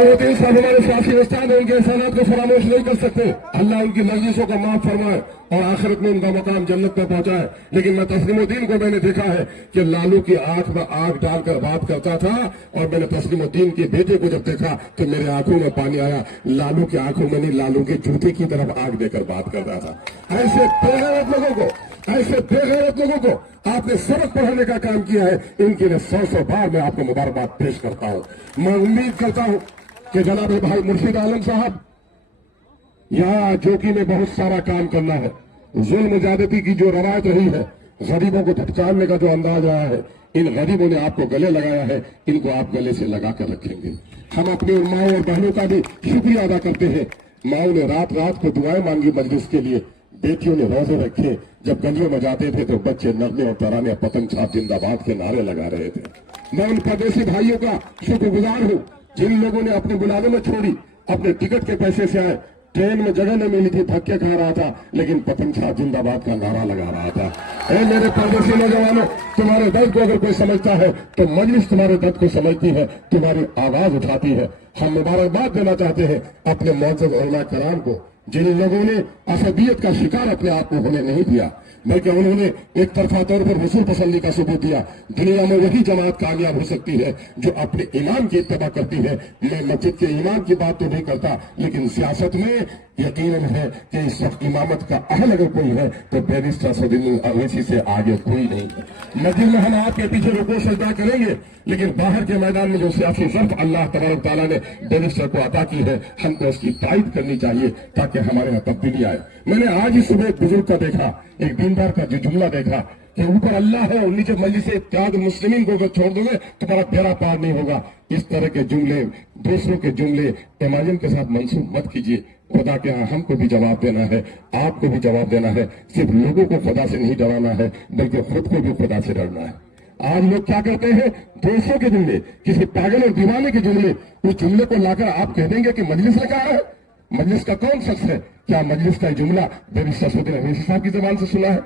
मोहद्दीन साहब हमारे सियासी उस्ताद हैं, उनके एहसानात को फरामोश नहीं कर सकते। अल्लाह उनकी मजलिसों को माफ फरमाए और आखिरत में उनका मकाम जन्नत में पहुंचाए। लेकिन मैं तस्लीमुद्दीन को मैंने देखा है कि लालू की आंख में आग डालकर बात करता था, और मैंने तस्लीमुद्दीन के बेटे को जब देखा तो मेरे आंखों में पानी आया। लालू की आंखों में नहीं, लालू के जूते की तरफ आग देकर बात करता था। ऐसे बेगैरत लोगों को आपने सबक पढ़ाने का काम किया है। इनके लिए 100 बार मैं आपको मुबारकबाद पेश करता हूं। मैं उम्मीद करता हूं कि जनाब भाई मुर्शिद आलम साहब, यहाँ जोकी में बहुत सारा काम करना है। जुल्म ज्यादती की जो रवायत रही है, गरीबों को फटकारने का जो अंदाज रहा है, इन गरीबों ने आपको गले लगाया है, इनको आप गले से लगा कर रखेंगे। हम अपनी उन माओं और बहनों का भी शुक्रिया अदा करते हैं। माओं ने रात रात को दुआएं मांगी मजलिस के लिए, बेटियों ने रोजे रखे। जब गलियों में जाते थे तो बच्चे नगमे और तराने पतंग छाप जिंदाबाद के नारे लगा रहे थे। मैं उन परदेसी भाइयों का शुक्रगुजार हूँ जिन लोगों ने अपनी मुलाजिमत छोड़ी, अपने टिकट के पैसे से आए, ट्रेन में जगह नहीं मिली थी, धक्के खा रहा था, लेकिन पतंग छाप जिंदाबाद का नारा लगा रहा था। ए मेरे परदेसी नौजवानों, तुम्हारे दर्द को अगर कोई समझता है तो मजलिस तुम्हारे दर्द को समझती है, तुम्हारी आवाज उठाती है। हम मुबारकबाद देना चाहते हैं अपने मौजूद उलमा कराम को, जिन लोगों ने असदियत का शिकार अपने आप को होने नहीं दिया, बल्कि उन्होंने एक तरफा तौर पर रसूल पसंदी का सबूत दिया। दुनिया में वही जमात कामयाब हो सकती है जो अपने ईमान की इत्तबा करती है। मैं मस्जिद के ईमान की बात तो नहीं करता, लेकिन सियासत में यकीनन है कि इस वक्त इमामत का अहल अगर कोई है तो बैरिस्टर असदुद्दीन ओवैसी से आगे कोई नहीं है। मस्जिद में हम आपके पीछे रुको सजदा करेंगे, लेकिन बाहर के मैदान में जो सियासी ज़र्फ अल्लाह तबारक तआला ने बैरिस्टर को अता की है, हमको उसकी तायद करनी चाहिए ताकि हमारे यहाँ तब्दीली आए। मैंने आज ही सुबह एक बुजुर्ग का देखा, एक दीनदार का जो जुमला देखा कि ऊपर अल्लाह है और नीचे मजलिस इत्तेहाद मुस्लिमीन को अगर छोड़ दोगे तो तुम्हारा बेड़ा पार नहीं होगा। इस तरह के जुमले, दूसरों के जुमले इमाम के साथ मंसूब मत कीजिए। खुदा के यहाँ हमको भी जवाब देना है, आपको भी जवाब देना है। सिर्फ लोगों को खुदा से नहीं डराना है, बल्कि खुद को भी खुदा से डरना है। आज लोग क्या करते हैं, दोस्तों के जुमले, किसी पागल और दीवाने के जुमले, उस जुमले को लाकर आप कह देंगे कि मजलिस ने कहा है। मजलिस का कौन शख्स है? क्या मजलिस का जुमला बैरिस्टर असदुद्दीन ओवैसी साहब की जबान से सुना है?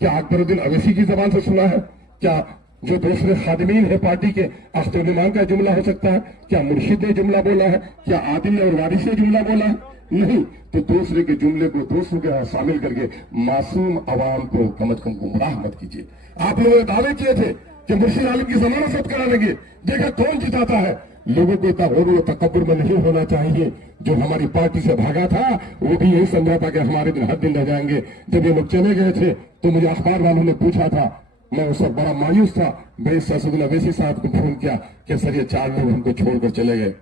क्या अकबरुद्दीन अवैसी की जबान से सुना है? क्या जो दूसरे खादिमीन है पार्टी के अख्तर इमाम का जुमला हो सकता है? क्या मुर्शिद ने जुमला बोला है? क्या आदिल और वारिस ने जुमला बोला है? नहीं। तो दूसरे के जुमले को दोस्तों के यहाँ शामिल करके मासूम अवाम को कम अज कम गुमराह मत कीजिए। आप लोगों ने दावे किए थे कि मुर्शिद आलम की जमानत जब्त करा लेंगे, देखा कौन जिताता है। लोगों को इतना गुरूर और तकब्बुर में नहीं होना चाहिए। जो हमारी पार्टी से भागा था वो भी यही समझा था कि हमारे दिन हर दिन रह जाएंगे। जब ये लोग चले गए थे तो मुझे अखबार वालों ने पूछा था, मैं उस वक्त बड़ा मायूस था। बैरिस्टर असदुद्दीन ओवैसी साहब को फोन किया कि सर ये 4 लोग हमको छोड़कर चले गए।